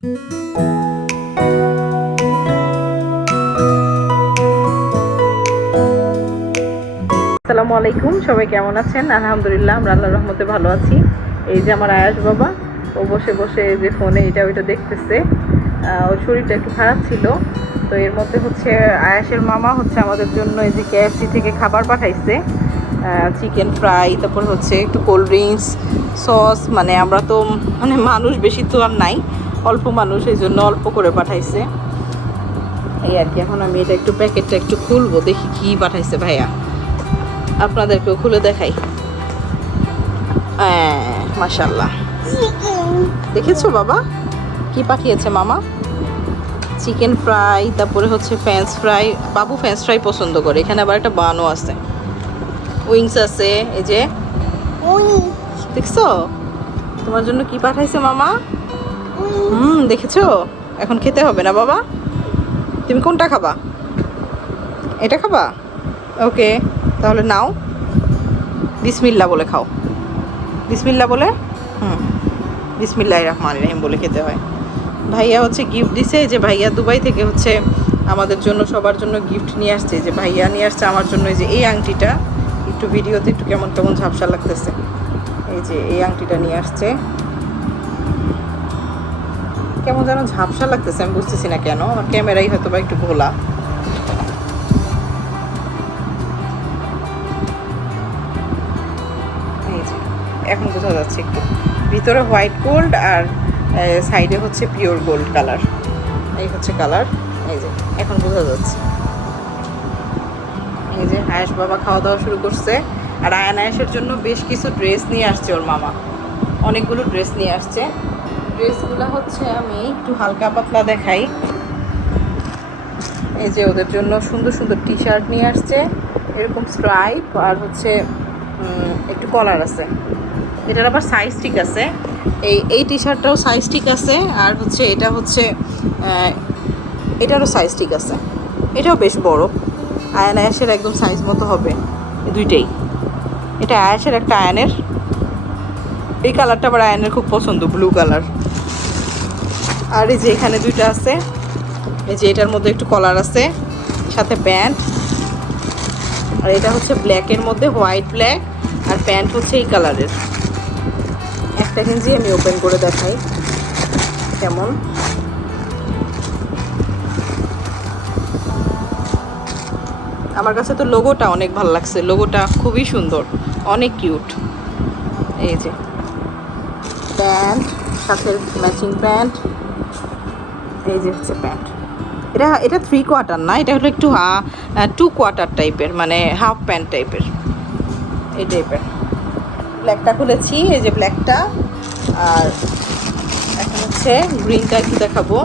আসসালামু আলাইকুম, সবাই কেমন আছেন? আলহামদুলিল্লাহ, আমরা আল্লাহর রহমতে ভালো আছি। এই যে আমার আয়াস বাবা, ও বসে বসে যে ফোনে এটা ওইটা দেখতেছে। ওর শরীরটা একটু খারাপ ছিল, তো এর মধ্যে হচ্ছে আয়াসের মামা হচ্ছে আমাদের জন্য এই যে KFC থেকে খাবার পাঠাইছে, চিকেন ফ্রাই, তারপর হচ্ছে একটু কোল্ড ড্রিঙ্কস, সস। মানে আমরা তো মানে মানুষ বেশি তো আর নাই, অল্প মানুষ, এই জন্য অল্প করে পাঠাইছে এই আর কি। এখন আমি এটা একটু প্যাকেটটা একটু খুলবো, দেখি কি পাঠাইছে ভাইয়া, আপনাদেরকেও খুলে দেখাই। মাশাআল্লাহ, দেখেছো বাবা কি পাঠিয়েছে মামা? চিকেন ফ্রাই, তারপরে হচ্ছে ফ্রেঞ্চ ফ্রাই। বাবু ফ্রেঞ্চ ফ্রাই পছন্দ করে। এখানে আবার একটা বানও আছে, উইংস আছে। এই যে দেখছো, তোমার জন্য কি পাঠাইছে মামা? দেখেছো? এখন খেতে হবে না বাবা? তুমি কোনটা খাবা? এটা খাবা? ওকে, তাহলে নাও, বিসমিল্লাহ বলে খাও। বিসমিল্লাহ বলে, বিসমিল্লাহির রহমানির রহিম বলে খেতে হয়। ভাইয়া হচ্ছে গিফট দিছে, যে ভাইয়া দুবাই থেকে হচ্ছে আমাদের জন্য সবার জন্য গিফট নিয়ে আসছে। যে ভাইয়া নিয়ে আসছে আমার জন্য এই যে এই আংটিটা, একটু ভিডিওতে একটু কেমন কেমন ঝাপসা লাগতেছে। এই যে এই আংটিটা নিয়ে আসছে, কেমন যেন ঝাপসা লাগতেছে, আমি বুঝতেছি না কেন। আমার ক্যামেরাই হয়তো বা একটু ভোলা। এই যে এখন বোঝা যাচ্ছে একটু, ভিতরে হোয়াইট গোল্ড আর সাইডে হচ্ছে পিওর গোল্ড কালার। এই হচ্ছে কালার, এই যে এখন বোঝা যাচ্ছে। এই যে আয়েশ বাবা খাওয়া দাওয়া শুরু করছে। আর আয়ান আয়েশের জন্য বেশ কিছু ড্রেস নিয়ে আসছে ওর মামা, অনেকগুলো ড্রেস নিয়ে আসছে। ড্রেসগুলো হচ্ছে আমি একটু হালকা পাতলা দেখাই। এই যে ওদের জন্য সুন্দর সুন্দর টি শার্ট নিয়ে আসছে, এরকম স্ট্রাইপ, আর হচ্ছে একটু কলার আছে। এটার আবার সাইজ ঠিক আছে, এই টি শার্টটাও সাইজ ঠিক আছে, আর হচ্ছে এটা হচ্ছে এটারও সাইজ ঠিক আছে। এটাও বেশ বড়, আয়ান আয়াসের একদম সাইজ মতো হবে দুইটাই। এটা আয়াসের, একটা আয়ানের। এই কালারটা আবার আয়ানের খুব পছন্দ, ব্লু কালার। আর এই যে এখানে দুইটা আছে, এই যে এটার মধ্যে একটু কলার আছে, সাথে প্যান্ট। আর এটা হচ্ছে ব্ল্যাকের মধ্যে হোয়াইট ব্ল্যাক, আর প্যান্ট হচ্ছে এই কালারের। একটা গেঞ্জি আমি ওপেন করে দেখাই কেমন। আমার কাছে তো লোগোটা অনেক ভালো লাগছে, লোগোটা খুবই সুন্দর, অনেক কিউট। এই যে প্যান্ট, সাথে ম্যাচিং প্যান্ট। এই যে হচ্ছে প্যান্ট। এটা 3 কোয়ার্টার না, এটা হলো একটু 2 কোয়ার্টার টাইপের, মানে হাফ প্যান্ট টাইপের, এই টাইপের। ব্ল্যাকটা খুলেছি, এই যে ব্ল্যাকটা। আর এখন হচ্ছে গ্রিনটা একটু দেখাবো।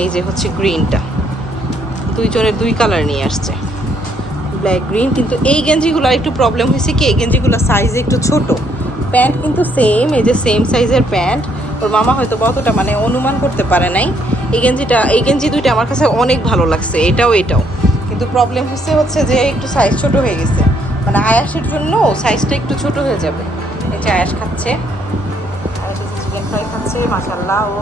এই যে হচ্ছে গ্রিনটা, দুইজনের দুই কালার নিয়ে আসছে, ব্ল্যাক গ্রিন। কিন্তু এই গেঞ্জিগুলো একটু প্রবলেম হয়েছে কি, এই গেঞ্জিগুলো সাইজ একটু ছোট, প্যান্ট কিন্তু সেম, এই যে সেম সাইজের প্যান্ট। ওর মামা হয়তো অতটা মানে অনুমান করতে পারে নাই। এই গেঞ্জি দুইটা আমার কাছে অনেক ভালো লাগছে, এটাও এটাও। কিন্তু প্রবলেম হচ্ছে যে একটু সাইজ ছোট হয়ে গেছে, মানে আয়াসের জন্য সাইজটা একটু ছোট হয়ে যাবে। এই যে আয়াস খাচ্ছে, আয়াস চিকেন ফ্রাই খাচ্ছে, মাশাআল্লাহ, ও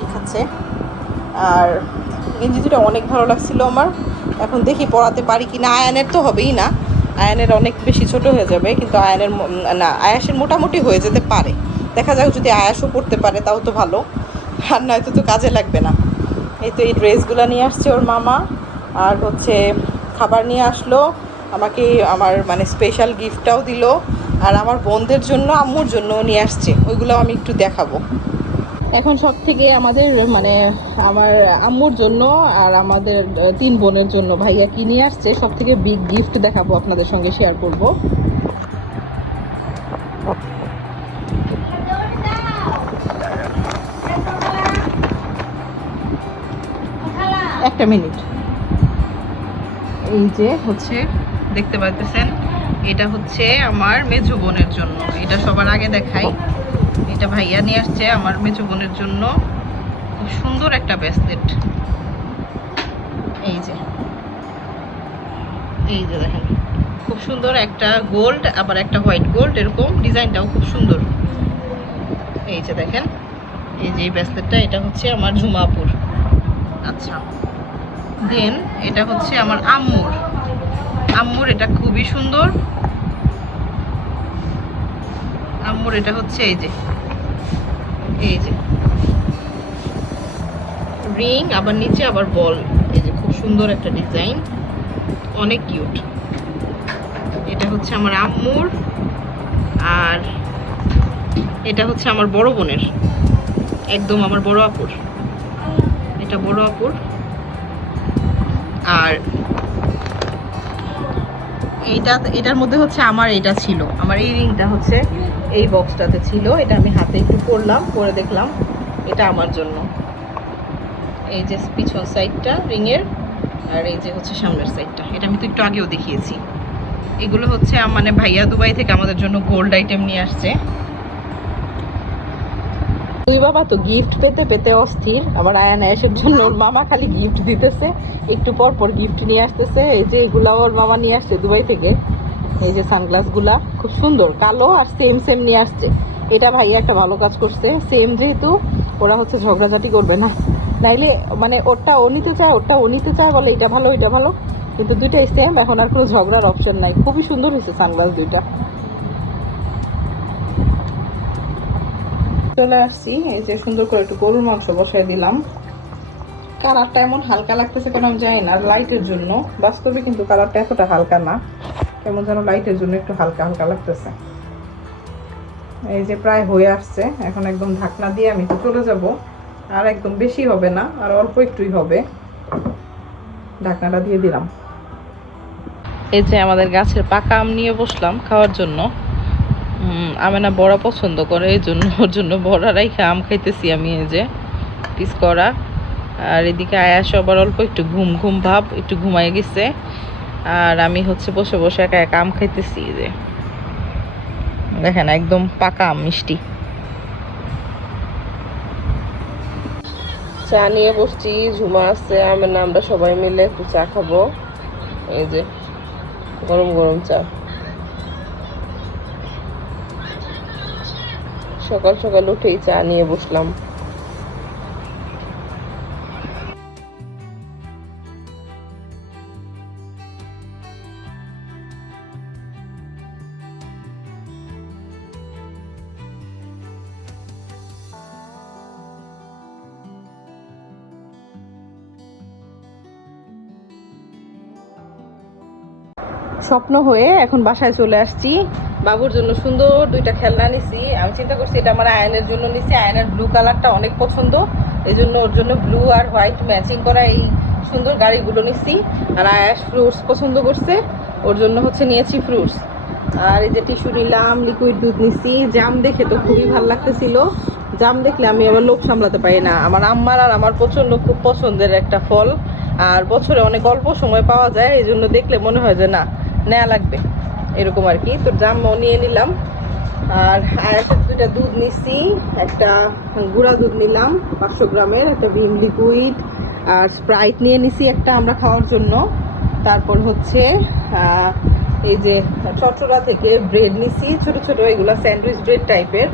এই খাচ্ছে। আর গেঞ্জি দুটো অনেক ভালো লাগছিল আমার। এখন দেখি পরাতে পারি কি না। আয়ানের তো হবেই না, আয়ানের অনেক বেশি ছোট হয়ে যাবে, কিন্তু আয়ানের না, আয়াসের মোটামুটি হয়ে যেতে পারে। দেখা যাক, যদি আয়াসও পড়তে পারে তাও তো ভালো, আর নয়তো তো কাজে লাগবে না। এই তো এই ড্রেসগুলো নিয়ে আসছে ওর মামা, আর হচ্ছে খাবার নিয়ে আসলো আমাকে, আমার মানে স্পেশাল গিফটটাও দিল। আর আমার বোনদের জন্য, আম্মুর জন্যও নিয়ে আসছে, ওইগুলো আমি একটু দেখাবো। এখন সব থেকে আমাদের মানে আমার আম্মুর জন্য আর আমাদের 3 বোনের জন্য ভাইয়া কি নিয়ে আসছে, সব থেকে বিগ গিফট দেখাবো, আপনাদের সঙ্গে শেয়ার করব। একটা মিনিট। এই যে হচ্ছে দেখতে পাচ্ছেন, এটা হচ্ছে আমার মেজো বোনের জন্য, এটা সবার আগে দেখাই। এটা ভাইয়া নিয়ে আসছে আমার মেজো বোনের জন্য, খুব সুন্দর একটা ব্রেসলেট। এই যে দেখেন, খুব সুন্দর, একটা গোল্ড আবার একটা হোয়াইট গোল্ড, এরকম ডিজাইনটাও খুব সুন্দর। এই যে দেখেন, এই যে এই ব্রেসলেটটা, এটা হচ্ছে আমার ঝুমাপুর। আচ্ছা, দেন এটা হচ্ছে আমার আম্মুর। আম্মুর এটা খুবই সুন্দর। আম্মুর এটা হচ্ছে এই যে রিং, আবার নিচে আবার বল। এই যে খুব সুন্দর একটা ডিজাইন, অনেক কিউট। এটা হচ্ছে আমার আম্মুর। আর এটা হচ্ছে আমার বড় বোনের, একদম আমার বড় আপুর। এটা বড় আপুর। আর এটার মধ্যে হচ্ছে আমার এটা ছিল, আমার এই রিংটা হচ্ছে এই বক্সটাতে ছিল। এটা আমি হাতে একটু পরলাম, পরে দেখলাম এটা আমার জন্য। এই যে পিছন সাইডটা রিংয়ের, আর এই যে হচ্ছে সামনের সাইডটা। এটা আমি তো একটু আগেও দেখিয়েছি। এগুলো হচ্ছে মানে ভাইয়া দুবাই থেকে আমাদের জন্য গোল্ড আইটেম নিয়ে আসছে। তুই বাবা তো গিফট পেতে পেতে অস্থির। আবার আয়ান আয়েশের জন্য ওর মামা খালি গিফট দিতেছে, একটু পর পর গিফট নিয়ে আসতেছে। এই যে এগুলা ওর মামা নিয়ে আসছে দুবাই থেকে। এই যে সানগ্লাস গুলা খুব সুন্দর, কালো আর সেম সেম নিয়ে আসছে। এটা ভাইয়া একটা ভালো কাজ করছে, সেম যেহেতু ওরা হচ্ছে ঝগড়াঝাটি করবে না। নাইলে মানে ওরটা ও নিতে চায়, ওরটা ও নিতে চায়, বলে এটা ভালো এটা ভালো, কিন্তু দুইটাই সেম। এখন আর কোনো ঝগড়ার অপশন নাই। খুবই সুন্দর হয়েছে সানগ্লাস দুইটা। চলে আসছি, এই যে সুন্দর করে একটু গরুর মাংস বসাই দিলাম। কালারটা এমন হালকা লাগতেছে কেন আমি জানি না, লাইটের জন্য। বাস্তবে কিন্তু কালারটা এতটা হালকা না, কেমন যেন লাইটের জন্য একটু হালকা হালকা লাগতেছে। এই যে প্রায় হয়ে আসছে, এখন একদম ঢাকনা দিয়ে আমি তো চলে যাব। আর একদম বেশি হবে না, আর অল্প একটুই হবে। ঢাকনাটা দিয়ে দিলাম। এই যে আমাদের গাছের পাকা আম নিয়ে বসলাম খাওয়ার জন্য। আমেনা বড়া পছন্দ করে, এই জন্য ওর জন্য বড়া রাইখা আম খাইতেছি আমি। এই যে পিস করা। আর এদিকে আয়াস আবার অল্প একটু ঘুম ঘুম ভাব, একটু ঘুমাই গেছে। আর আমি হচ্ছে বসে বসে একা একা আম খাইতেছি। যে দেখেন একদম পাকা আম, মিষ্টি। চা নিয়ে বসছি, ঝুমা আছে, আমের না, আমরা সবাই মিলে একটু চা খাবো। এই যে গরম গরম চা, সকাল সকাল উঠেই চা নিয়ে বসলাম। স্বপ্ন হয়ে এখন বাসায় চলে আসছি। বাবুর জন্য সুন্দর দুইটা খেলনা নিছি। আমি চিন্তা করছি এটা আমার আয়নের জন্য নিছি, আয়নের ব্লু কালারটা অনেক পছন্দ, এই জন্য ওর জন্য ব্লু আর হোয়াইট ম্যাচিং করা এই সুন্দর গাড়িগুলো নিছি। আর আয়াস ফ্রুটস পছন্দ করছে, ওর জন্য হচ্ছে নিয়েছি ফ্রুটস। আর এই যে টিস্যু নিলাম, লিকুইড দুধ নিছি। জাম দেখে তো খুবই ভালো লাগতেছিল। জাম দেখলে আমি আবার লোভ সামলাতে পারি না। আমার আম্মার আর আমার প্রচন্ড খুব পছন্দের একটা ফল, আর বছরে অনেক অল্প সময় পাওয়া যায়, এই জন্য দেখলে মনে হয় যে না নেওয়া লাগবে, এরকম আর কি। তো জামও নিয়ে নিলাম। আর একটা দুইটা দুধ নিচ্ছি, একটা গুঁড়া দুধ নিলাম 500 গ্রামের, একটা ভিম লিকুইড, আর স্প্রাইট নিয়ে নিছি একটা আমরা খাওয়ার জন্য। তারপর হচ্ছে এই যে চটচড়া থেকে ব্রেড নিছি, ছোট ছোট, এগুলো স্যান্ডউইচ ব্রেড টাইপের,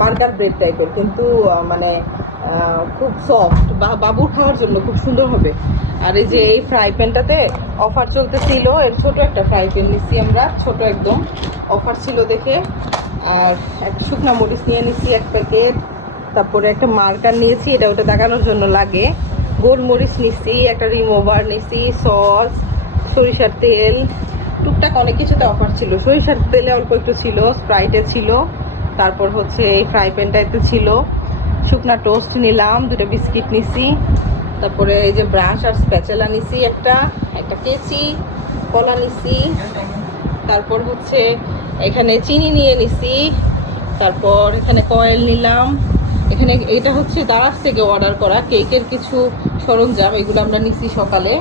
বার্গার ব্রেড টাইপের, কিন্তু মানে খুব সফট, বা বাবুর খাওয়ার জন্য খুব সুন্দর হবে। আর এই যে এই ফ্রাই প্যানটাতে অফার চলতেছিল, এর ছোট একটা ফ্রাই প্যান নিচ্ছি আমরা, ছোট একদম, অফার ছিল দেখে। আর একটা শুকনো মরিচ নিয়ে নিচ্ছি 1 প্যাকেট। তারপরে একটা মার্কার নিয়েছি, এটা ওটা দেখানোর জন্য লাগে। গোলমরিচ নিচ্ছি, একটা রিমুভার নিচ্ছি, সস, সরিষার তেল, টুকটাক অনেক কিছুতে অফার ছিল। সরিষার তেলে অল্প একটু ছিল, স্প্রাইটে ছিল, তারপর হচ্ছে এই ফ্রাই প্যানটাতে ছিল। শুকনা টোস্ট নিলাম, 2টা বিস্কিট নিছি। তারপরে এই যে ব্রাশ আর স্প্যাচেলা নিছি, একটা কেচি, কলা নিছি। তারপর হচ্ছে এখানে চিনি নিয়ে নিছি। তারপর এখানে কয়েল নিলাম। এখানে এটা হচ্ছে দারাজ থেকে অর্ডার করা কেকের কিছু সরঞ্জাম, এগুলো আমরা নিছি সকালে,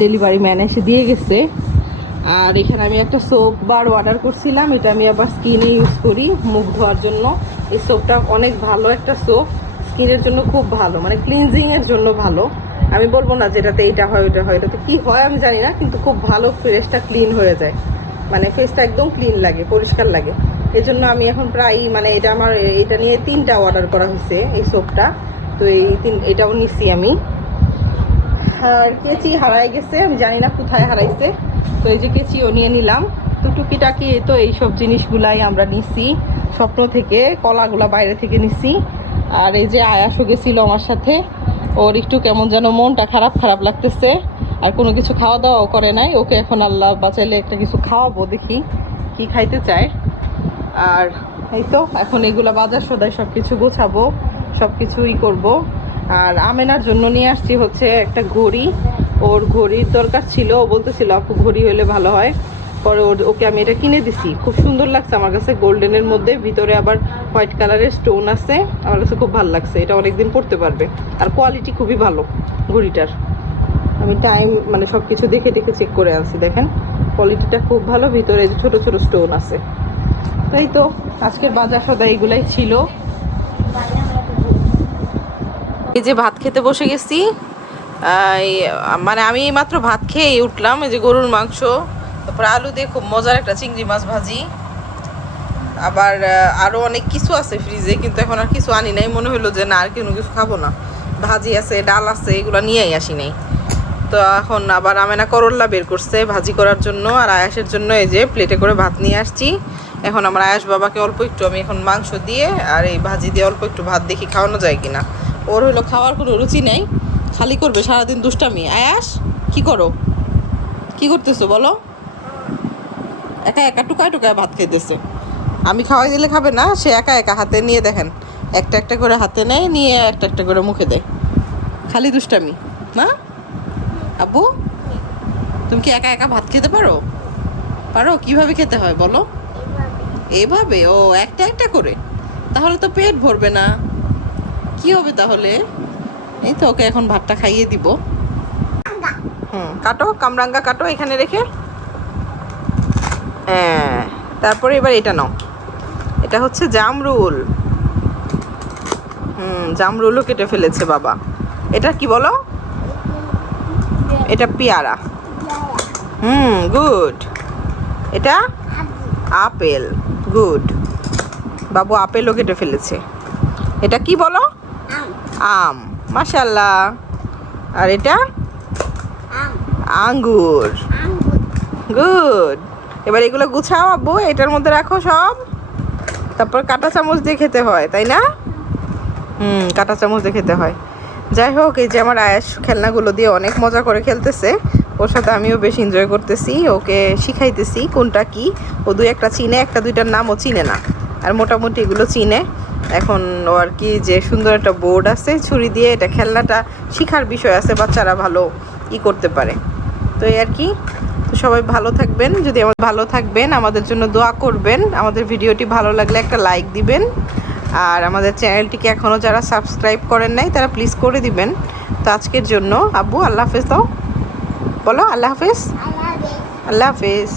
ডেলিভারি ম্যান এসে দিয়ে গেছে। আর এখানে আমি একটা সোপ বার অর্ডার করছিলাম, এটা আমি আবার স্কিনে ইউজ করি মুখ ধোয়ার জন্য। এই সোপটা অনেক ভালো একটা সোপ, স্কিনের জন্য খুব ভালো, মানে ক্লিনজিংয়ের জন্য ভালো। আমি বলবো না যেটাতে এইটা হয় ওটা হয়, এটাতে কী হয় আমি জানি না, কিন্তু খুব ভালো, ফ্রেশটা ক্লিন হয়ে যায়। মানে ফেসটা একদম ক্লিন লাগে, পরিষ্কার লাগে। এই জন্য আমি এখন প্রায় মানে এটা নিয়ে 3টা অর্ডার করা হয়েছে এই সোপটা। তো এটাও নিছি আমি। আর কেচি হারাই গেছে, আমি জানি না কোথায় হারাইছে। তো এই যে কেচিও নিয়ে নিলাম। তো টুকিটাকি তো এইসব জিনিসগুলাই আমরা নিছি স্বপ্ন থেকে, কলাগুলা বাইরে থেকে নিছি। আর এই যে আয়াসও গেছিল আমার সাথে, ওর একটু কেমন যেন মনটা খারাপ খারাপ লাগতেছে, আর কোনো কিছু খাওয়া দাওয়াও করে নাই। ওকে এখন আল্লাহ বাঁচাইলে একটা কিছু খাওয়াবো, দেখি কি খাইতে চায়। আর এই তো এখন এগুলা বাজার সদাই সব কিছু গোছাবো, সব কিছুই করবো। আর আমেনার জন্য নিয়ে আসছি হচ্ছে একটা ঘড়ি। ওর ঘড়ির দরকার ছিল, ও বলতেছিল আপু ঘড়ি হলে ভালো হয়। পরে ওকে আমি এটা কিনে দিছি, খুব সুন্দর লাগছে আমার কাছে, গোল্ডেনের মধ্যে, ভিতরে আবার হোয়াইট কালারের স্টোন আছে। আমার কাছে খুব ভালো লাগছে, এটা অনেকদিন পরতে পারবে। আর কোয়ালিটি খুবই ভালো ঘড়িটার। আমি টাইম মানে সব কিছু দেখে দেখে চেক করে আনছি, দেখেন কোয়ালিটিটা খুব ভালো, ভিতরে ছোট ছোট স্টোন আছে। তাই তো আজকের বাজার সদাই এগুলাই ছিল। এই যে ভাত খেতে বসে গেছি, মানে আমি মাত্র ভাত খেয়ে উঠলাম। এই যে গরুর মাংস, তারপর আলু দিয়ে খুব মজার একটা চিংড়ি মাছ ভাজি, আবার আরও অনেক কিছু আছে ফ্রিজে, কিন্তু এখন আর কিছু আনি নাই। মনে হলো যে না আর কোনো কিছু খাবো না, ভাজি আছে, ডাল আছে, এগুলো নিয়েই আসি নাই। তো এখন আবার আমেনা করল্লা বের করছে ভাজি করার জন্য, আর আয়াসের জন্য এই যে প্লেটে করে ভাত নিয়ে আসছি। এখন আমার আয়াস বাবাকে অল্প একটু আমি এখন মাংস দিয়ে আর এই ভাজি দিয়ে অল্প একটু ভাত দেখি খাওয়ানো যায় কিনা। ওর হলো খাওয়ার কোনো রুচি নেই, খালি করবে সারাদিন দুষ্টামি। আয়াস কি করো, কি করতেছো বলো? একা একা টুকায় টুকায় ভাত খাইতেছে। আমি খাওয়াই দিলে খাবে না, সে একা একা হাতে নিয়ে, দেখেন একটা একটা করে হাতে নেয়, নিয়ে একটা একটা করে মুখে দেয়। খালি দুষ্টামি না? আব্বু তুমি কি একা একা ভাত খেতে পারো? পারো? কিভাবে খেতে হয় বলো? এভাবে? ও একটা একটা করে, তাহলে তো পেট ভরবে না, কি হবে তাহলে? এই তো ওকে এখন ভাতটা খাইয়ে দিব। কাটো, কামরাঙ্গা কাটো এখানে রেখে। হ্যাঁ, তারপরে এবার এটা নাও, এটা হচ্ছে জামরুল। জামরুলও কেটে ফেলেছে বাবা। এটা কি বলো? এটা পেয়ারা। গুড। এটা আপেল। গুড, বাবু আপেলও কেটে ফেলেছে। এটা কি বলো? আম। মাশাআল্লাহ। আর এটা আঙ্গুর। গুড। এবার এগুলো গুছাও আব্বু, এটার মধ্যে রাখো সব, তারপর কাঁটা চামচ দিয়ে খেতে হয়, তাই না? কাঁটা চামচ দিয়ে খেতে হয়। যাই হোক, এই যে আমার আয়াস খেলনাগুলো দিয়ে অনেক মজা করে খেলতেছে, ওর সাথে আমিও বেশ এনজয় করতেছি, ওকে শিখাইতেছি কোনটা কি। ও দুই একটা চিনে, একটা দুইটার নামও চিনে না, আর মোটামুটি এগুলো চিনে। এখন ও আর কি যে সুন্দর একটা বোর্ড আছে ছুরি দিয়ে, এটা খেলনাটা শিখার বিষয় আছে, বাচ্চারা ভালো করতে পারে। তো এই আর কি। তো সবাই ভালো থাকবেন, যদি ভালো থাকবেন, আমাদের জন্য দোয়া করবেন। আমাদের ভিডিওটি ভালো লাগলে একটা লাইক দিবেন, আর আমাদের চ্যানেলটিকে এখনও যারা সাবস্ক্রাইব করেন নাই তারা প্লিজ করে দিবেন। তো আজকের জন্য আব্বু আল্লাহ হাফেজ দাও, বলো আল্লাহ হাফেজ। আল্লাহ হাফেজ।